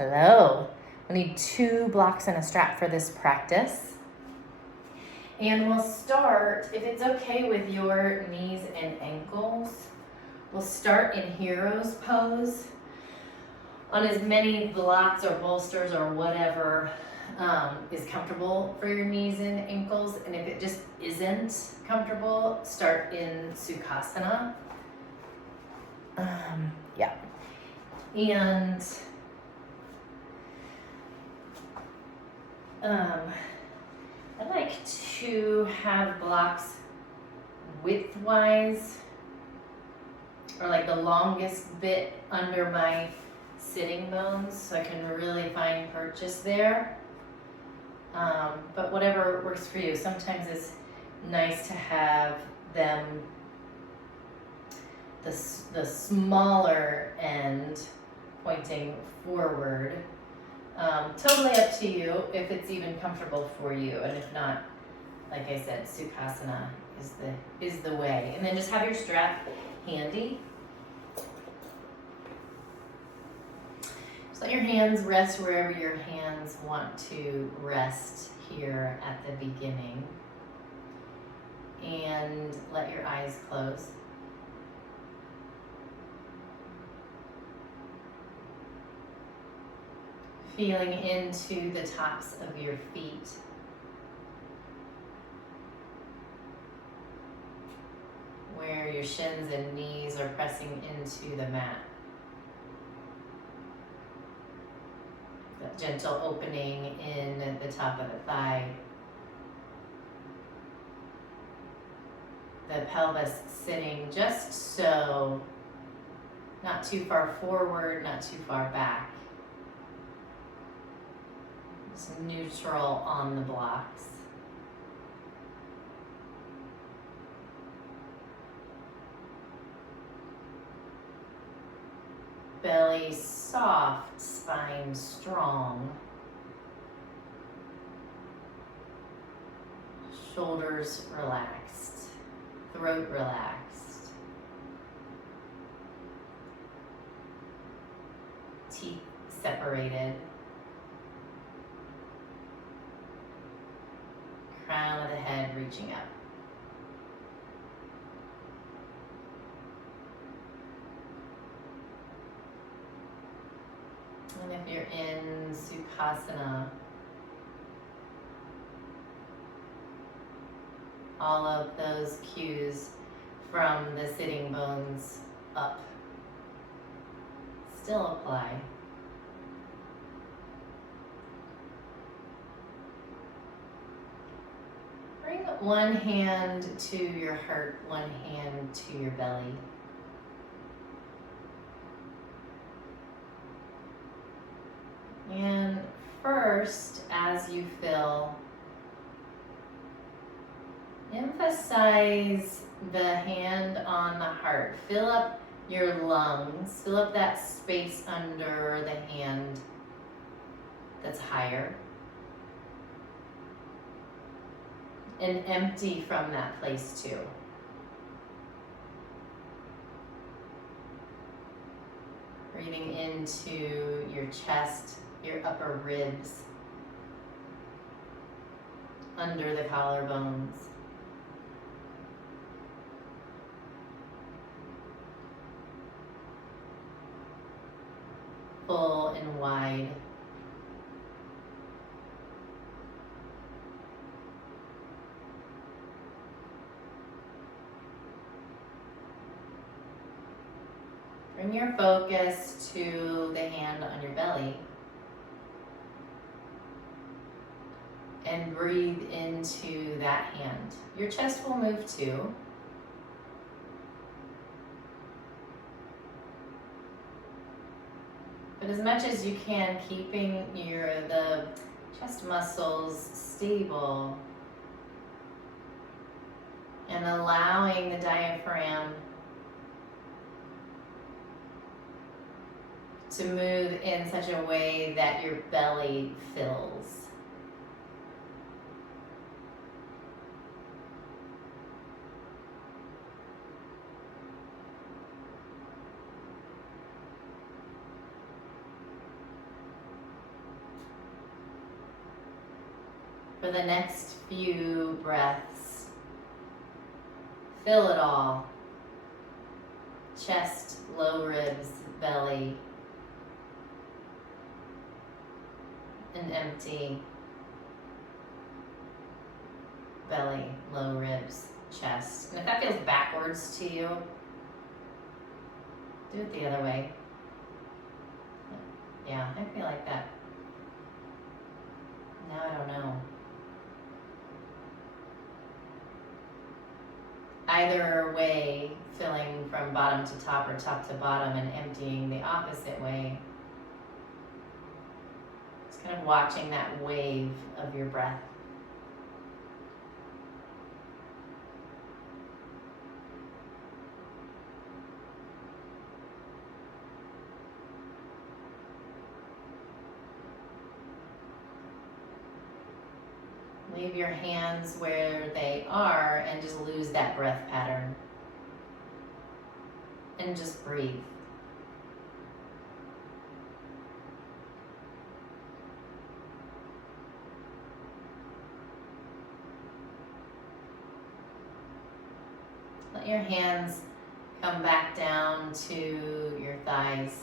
Hello. We need 2 blocks and a strap for this practice. And we'll start, if it's okay with your knees and ankles, we'll start in hero's pose on as many blocks or bolsters or whatever is comfortable for your knees and ankles. And if it just isn't comfortable, start in Sukhasana. Yeah. And I like to have blocks widthwise, or like the longest bit under my sitting bones, so I can really find purchase there. But whatever works for you. Sometimes it's nice to have them the smaller end pointing forward. Totally up to you if it's even comfortable for you, and if not, like I said, Sukhasana is the way. And then just have your strap handy. Just let your hands rest wherever your hands want to rest here at the beginning, and let your eyes close. Feeling into the tops of your feet. Where your shins and knees are pressing into the mat. That gentle opening in the top of the thigh. The pelvis sitting just so, not too far forward, not too far back. Neutral on the blocks. Belly soft, spine strong. Shoulders relaxed, throat relaxed. Teeth separated. Crown of the head reaching up. And if you're in Sukhasana, all of those cues from the sitting bones up still apply. Bring one hand to your heart, one hand to your belly. And first, as you fill, emphasize the hand on the heart. Fill up your lungs, fill up that space under the hand that's higher. And empty from that place too. Breathing into your chest, your upper ribs, under the collarbones. Full and wide. Bring your focus to the hand on your belly. And breathe into that hand. Your chest will move too. But as much as you can, keeping the chest muscles stable and allowing the diaphragm to move in such a way that your belly fills. For the next few breaths, fill it all. Chest, low ribs, belly, and empty. Belly, low ribs, chest. And if that feels backwards to you, do it the other way. Yeah, I feel like that. Now I don't know. Either way, filling from bottom to top or top to bottom and emptying the opposite way. Just kind of watching that wave of your breath. Leave your hands where they are and just lose that breath pattern. And just breathe. Let your hands come back down to your thighs.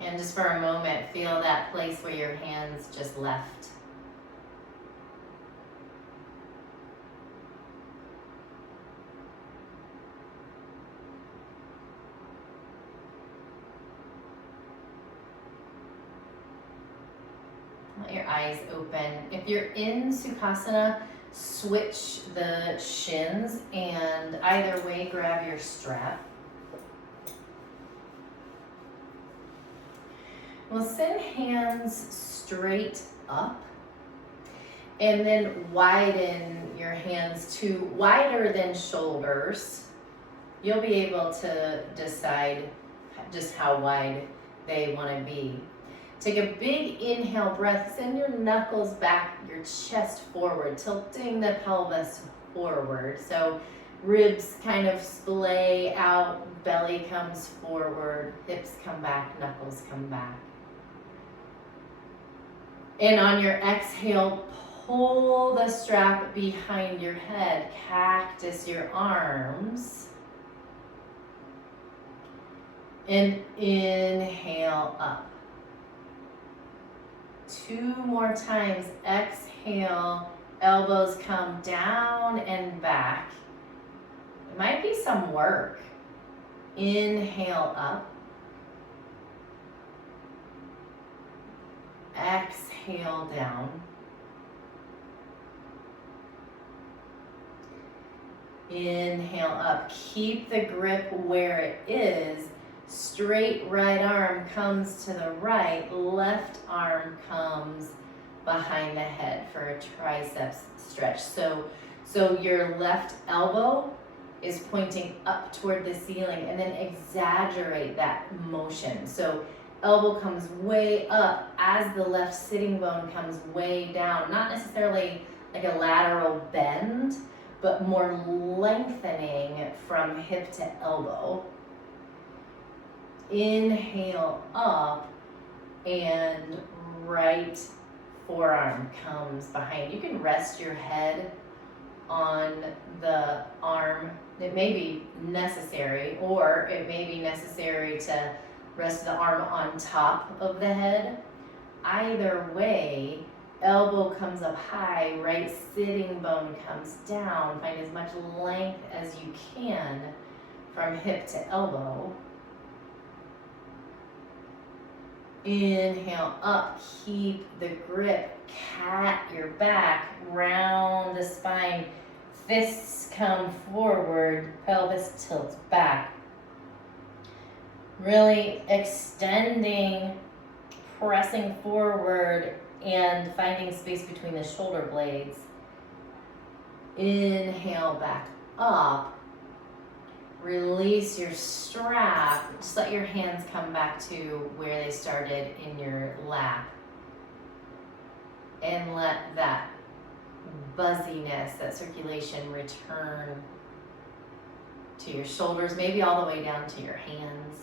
And just for a moment, feel that place where your hands just left. Let your eyes open. If you're in Sukhasana, switch the shins and either way grab your strap. We'll send hands straight up and then widen your hands to wider than shoulders. You'll be able to decide just how wide they want to be. Take a big inhale breath, send your knuckles back, your chest forward, tilting the pelvis forward. So ribs kind of splay out, belly comes forward, hips come back, knuckles come back. And on your exhale, pull the strap behind your head, cactus your arms. And inhale up. 2 more times, exhale, elbows come down and back. It might be some work. Inhale up. Exhale down. Inhale up. Keep the grip where it is. Straight right arm comes to the right. Left arm comes behind the head for a triceps stretch. So your left elbow is pointing up toward the ceiling, and then exaggerate that motion. So elbow comes way up as the left sitting bone comes way down. Not necessarily like a lateral bend, but more lengthening from hip to elbow. Inhale up, and right forearm comes behind. You can rest your head on the arm. It may be necessary, or it may be necessary to rest the arm on top of the head. Either way, elbow comes up high, right sitting bone comes down. Find as much length as you can from hip to elbow. Inhale up, keep the grip, cat your back, round the spine, fists come forward, pelvis tilts back. Really extending, pressing forward, and finding space between the shoulder blades. Inhale back up. Release your strap. Just let your hands come back to where they started in your lap. And let that buzziness, that circulation return to your shoulders, maybe all the way down to your hands.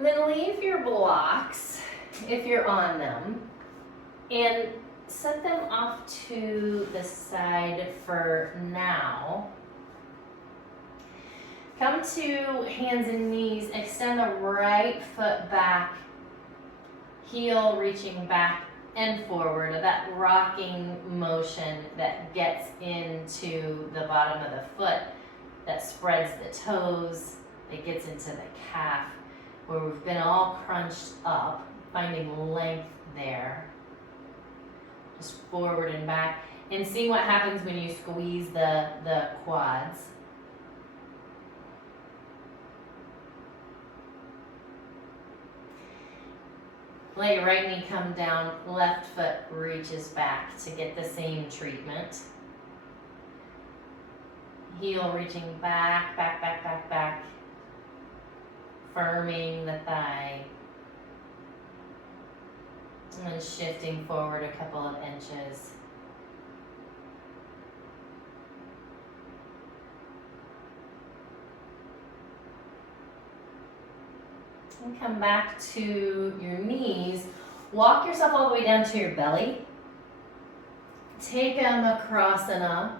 Then leave your blocks, if you're on them, and set them off to the side for now. Come to hands and knees, extend the right foot back, heel reaching back and forward, that rocking motion that gets into the bottom of the foot, that spreads the toes, that gets into the calf, where we've been all crunched up, finding length there. Just forward and back, and see what happens when you squeeze the quads. Let your right knee come down, left foot reaches back to get the same treatment. Heel reaching back, back, back, back, back. Firming the thigh. And then shifting forward a couple of inches. And come back to your knees. Walk yourself all the way down to your belly. Take a Makrasana,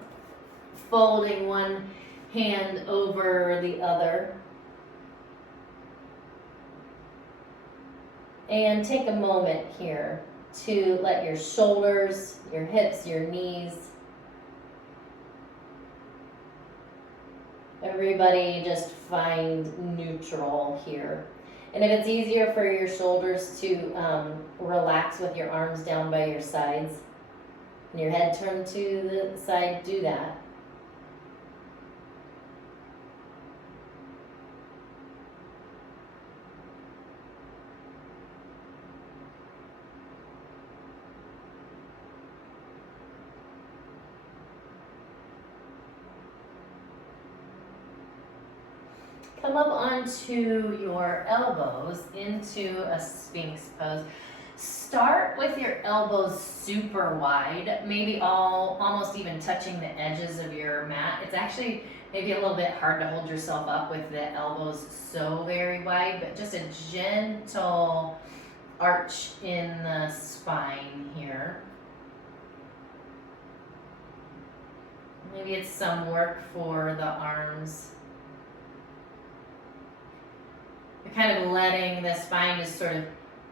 folding one hand over the other. And take a moment here to let your shoulders, your hips, your knees, everybody just find neutral here. And if it's easier for your shoulders to relax with your arms down by your sides and your head turned to the side, do that. Come up onto your elbows into a Sphinx pose. Start with your elbows super wide, maybe almost even touching the edges of your mat. It's actually maybe a little bit hard to hold yourself up with the elbows so very wide, but just a gentle arch in the spine here. Maybe it's some work for the arms. You're kind of letting the spine just sort of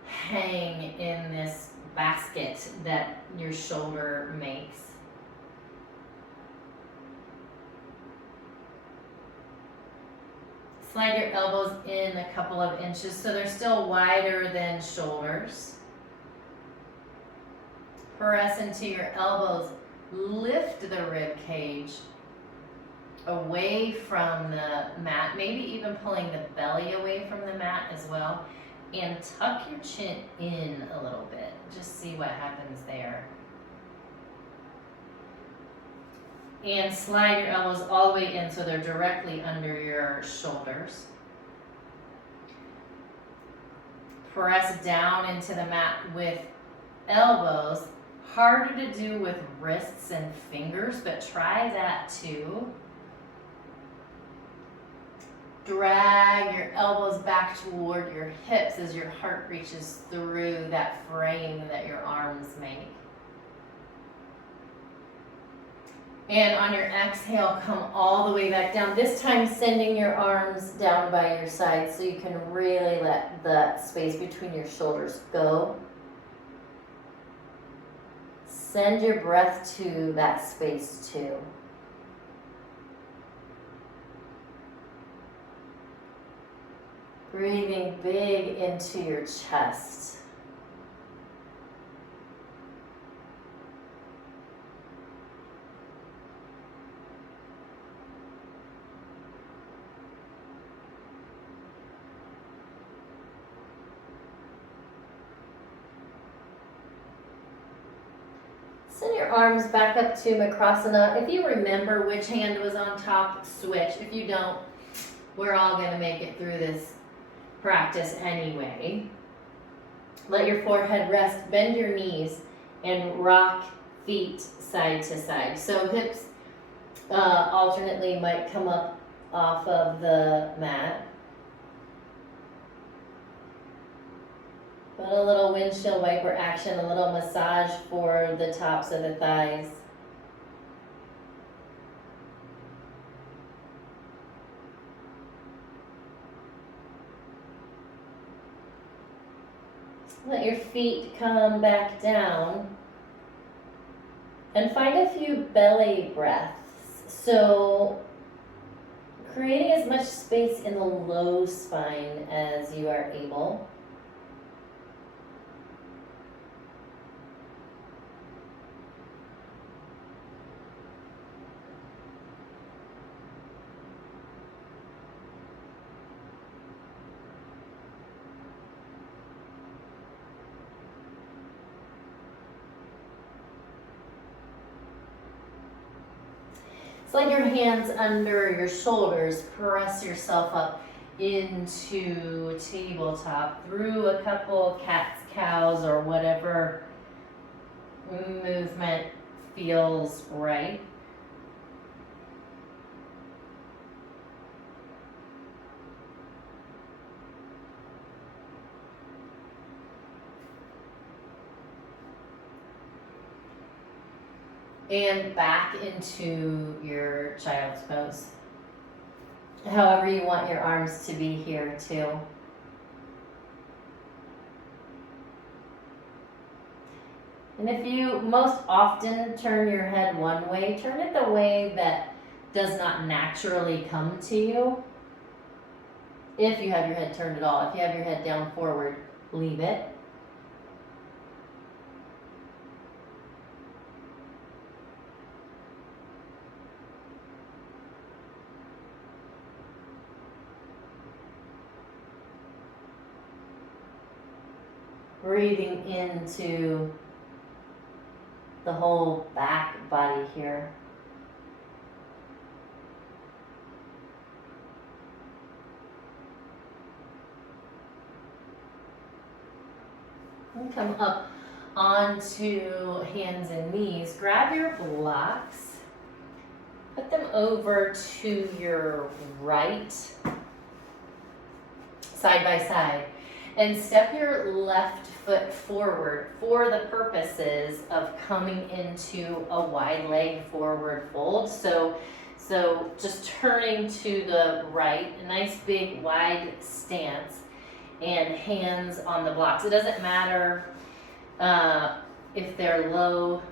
hang in this basket that your shoulder makes. Slide your elbows in a couple of inches so they're still wider than shoulders. Press into your elbows. Lift the rib cage away from the mat, maybe even pulling the belly away from the mat as well, and tuck your chin in a little bit. Just see what happens there. And slide your elbows all the way in so they're directly under your shoulders. Press down into the mat with elbows. Harder to do with wrists and fingers, but try that too. Drag your elbows back toward your hips as your heart reaches through that frame that your arms make. And on your exhale, come all the way back down. This time sending your arms down by your sides so you can really let the space between your shoulders go. Send your breath to that space too. Breathing big into your chest. Send your arms back up to Makrasana. If you remember which hand was on top, switch. If you don't, we're all going to make it through this practice anyway. Let your forehead rest, bend your knees, and rock feet side to side. So hips alternately might come up off of the mat. But a little windshield wiper action, a little massage for the tops of the thighs. Let your feet come back down and find a few belly breaths. So creating as much space in the low spine as you are able. Slide your hands under your shoulders, press yourself up into tabletop through a couple cats, cows, or whatever movement feels right. And back into your child's pose. However you want your arms to be here too. And if you most often turn your head one way, turn it the way that does not naturally come to you. If you have your head turned at all. If you have your head down forward, leave it. Breathing into the whole back body here. And come up onto hands and knees. Grab your blocks. Put them over to your right, side by side. And step your left foot forward for the purposes of coming into a wide leg forward fold. So just turning to the right, a nice big wide stance, and hands on the blocks. It doesn't matter if they're low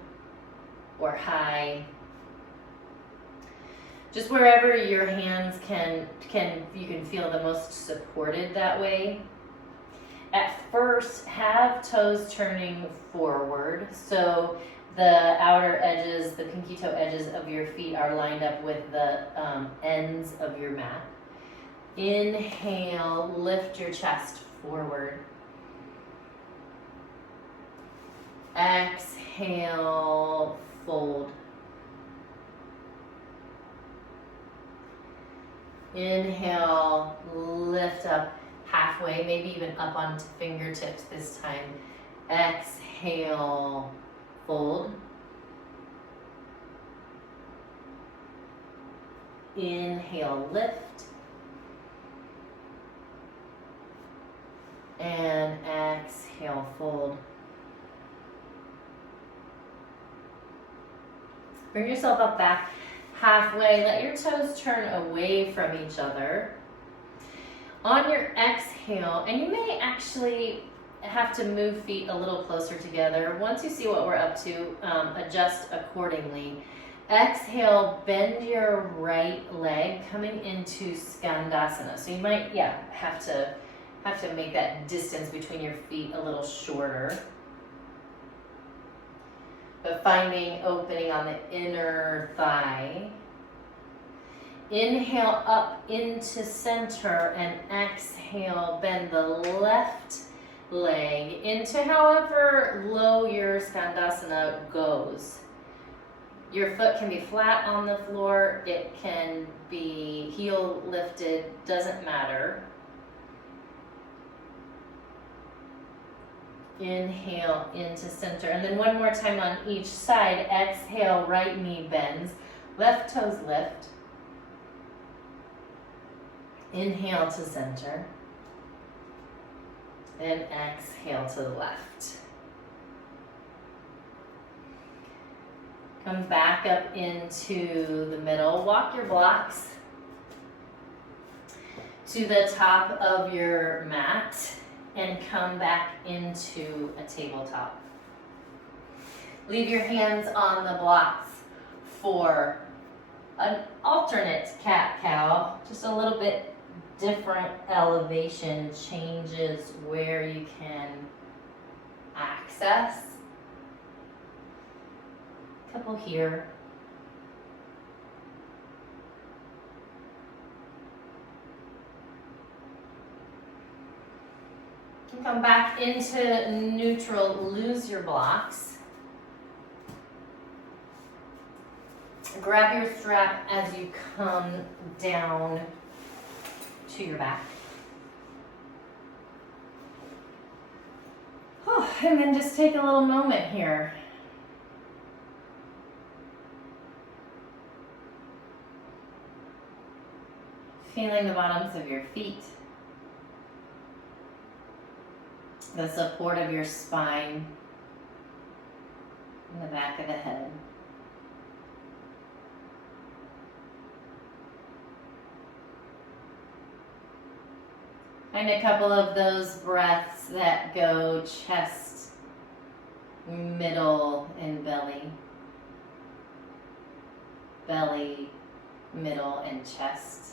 or high. Just wherever your hands you can feel the most supported that way. At first, have toes turning forward, so the outer edges, the pinky toe edges of your feet are lined up with the ends of your mat. Inhale, lift your chest forward. Exhale, fold. Inhale, lift up. Halfway, maybe even up onto fingertips this time. Exhale, fold. Inhale, lift. And exhale, fold. Bring yourself up back halfway. Let your toes turn away from each other. On your exhale, and you may actually have to move feet a little closer together. Once you see what we're up to, adjust accordingly. Exhale, bend your right leg coming into Skandasana. So you might, have to make that distance between your feet a little shorter. But finding opening on the inner thigh. Inhale up into center and exhale, bend the left leg into however low your Skandasana goes. Your foot can be flat on the floor, it can be heel lifted, doesn't matter. Inhale into center, and then one more time on each side. Exhale, right knee bends, left toes lift. Inhale to center. and exhale to the left. Come back up into the middle. Walk your blocks to the top of your mat and come back into a tabletop. Leave your hands on the blocks for an alternate cat-cow, just a little bit different elevation, changes where you can access. A couple here. Come back into neutral, lose your blocks. Grab your strap as you come down to your back. And then just take a little moment here. Feeling the bottoms of your feet. The support of your spine and the back of the head. Find a couple of those breaths that go chest, middle, and belly. Belly, middle, and chest.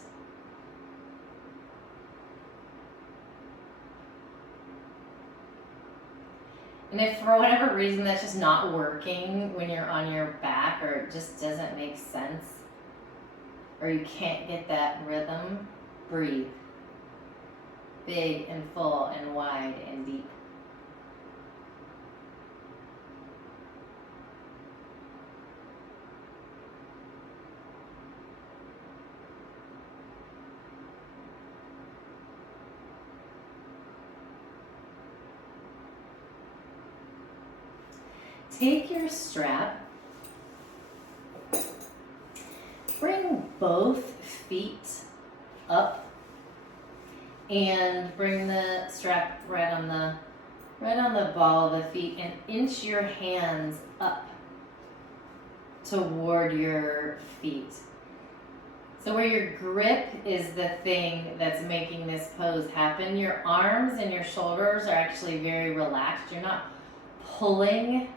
And if for whatever reason that's just not working when you're on your back, or it just doesn't make sense, or you can't get that rhythm, breathe. Big and full and wide and deep. Take your strap, bring both feet up, and bring the strap right on the ball of the feet, and inch your hands up toward your feet. So where your grip is the thing that's making this pose happen, your arms and your shoulders are actually very relaxed. You're not pulling.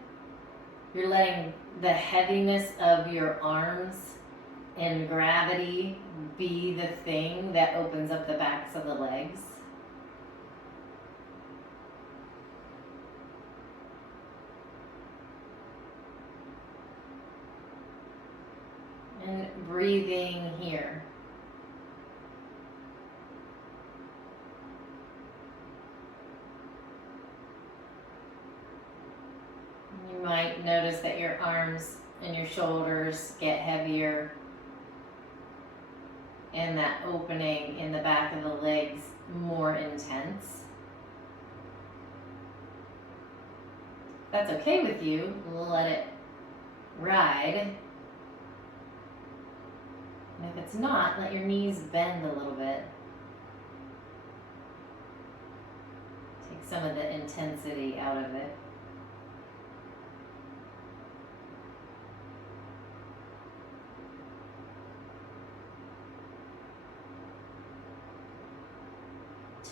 You're letting the heaviness of your arms and gravity be the thing that opens up the backs of the legs. And breathing here. You might notice that your arms and your shoulders get heavier, and that opening in the back of the legs more intense. If that's okay with you, let it ride. And if it's not, let your knees bend a little bit. Take some of the intensity out of it.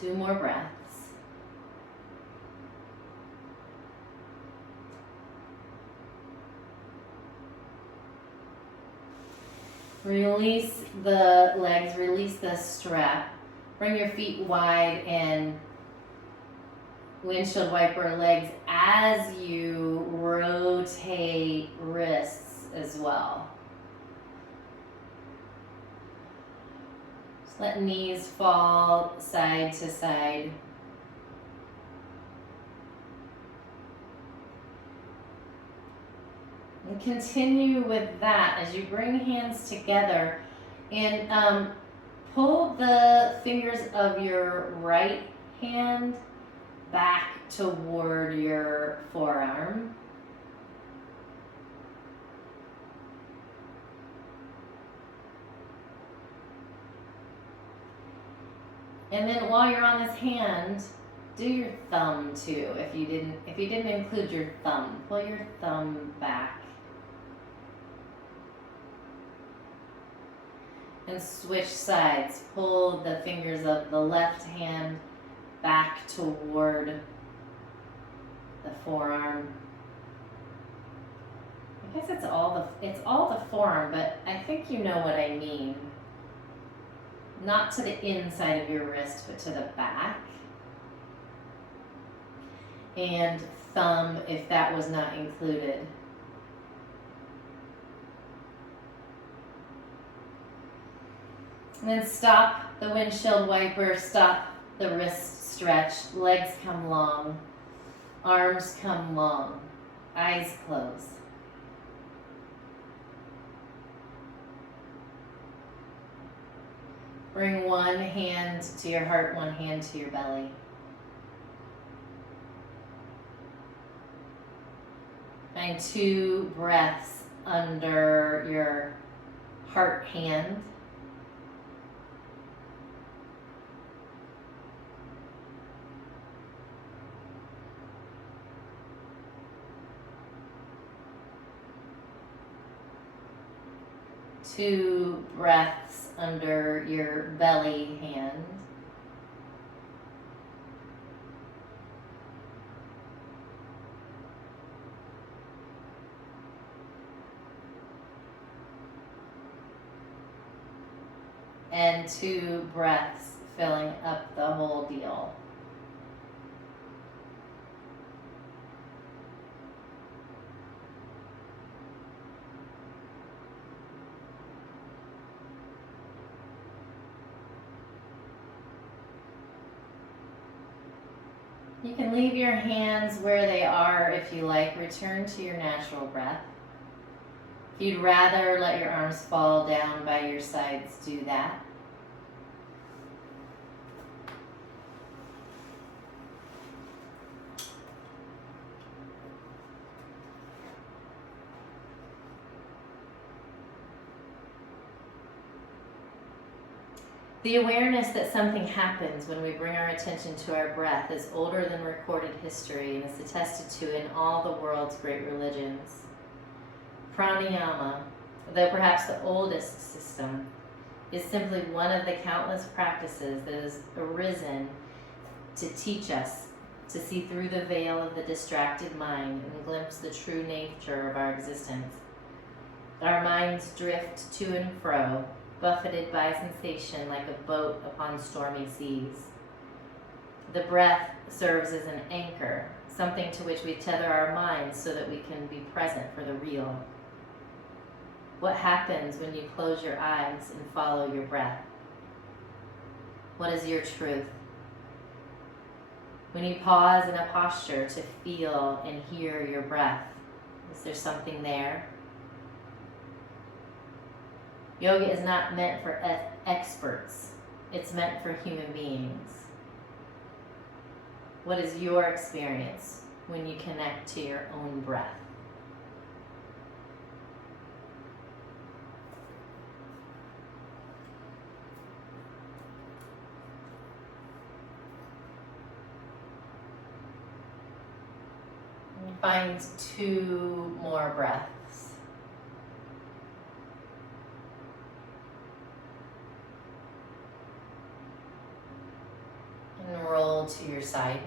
Two more breaths. Release the legs, release the strap. Bring your feet wide and windshield wiper legs as you rotate wrists as well. Just let knees fall side to side. And continue with that as you bring hands together and pull the fingers of your right hand back toward your forearm. And then while you're on this hand, Do your thumb too. If you didn't include your thumb, pull your thumb back. And switch sides. Pull the fingers of the left hand back toward the forearm. I guess it's all the forearm, but I think you know what I mean. Not to the inside of your wrist, but to the back. And thumb if that was not included. And then stop the windshield wiper, stop the wrist stretch, legs come long, arms come long, eyes close. Bring one hand to your heart, one hand to your belly. Find 2 breaths under your heart hand. Two breaths under your belly hand. And 2 breaths filling up the whole deal. You can leave your hands where they are if you like. Return to your natural breath. If you'd rather let your arms fall down by your sides, do that. The awareness that something happens when we bring our attention to our breath is older than recorded history and is attested to in all the world's great religions. Pranayama, though perhaps the oldest system, is simply one of the countless practices that has arisen to teach us to see through the veil of the distracted mind and glimpse the true nature of our existence. Our minds drift to and fro, buffeted by sensation like a boat upon stormy seas. The breath serves as an anchor, something to which we tether our minds so that we can be present for the real. What happens when you close your eyes and follow your breath? What is your truth? When you pause in a posture to feel and hear your breath, is there something there? Yoga is not meant for experts. It's meant for human beings. What is your experience when you connect to your own breath? Find 2 more breaths. And roll to your side.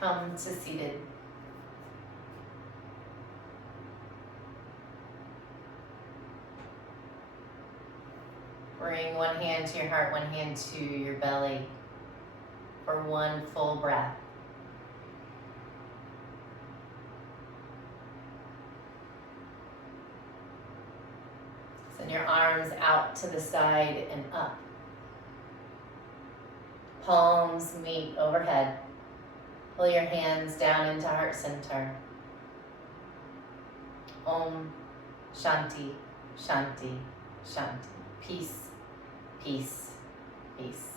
Come to seated. Bring one hand to your heart, one hand to your belly for 1 full breath. Send your arms out to the side and up. Palms meet overhead. Pull your hands down into heart center. Om Shanti, Shanti, Shanti. Peace, peace, peace.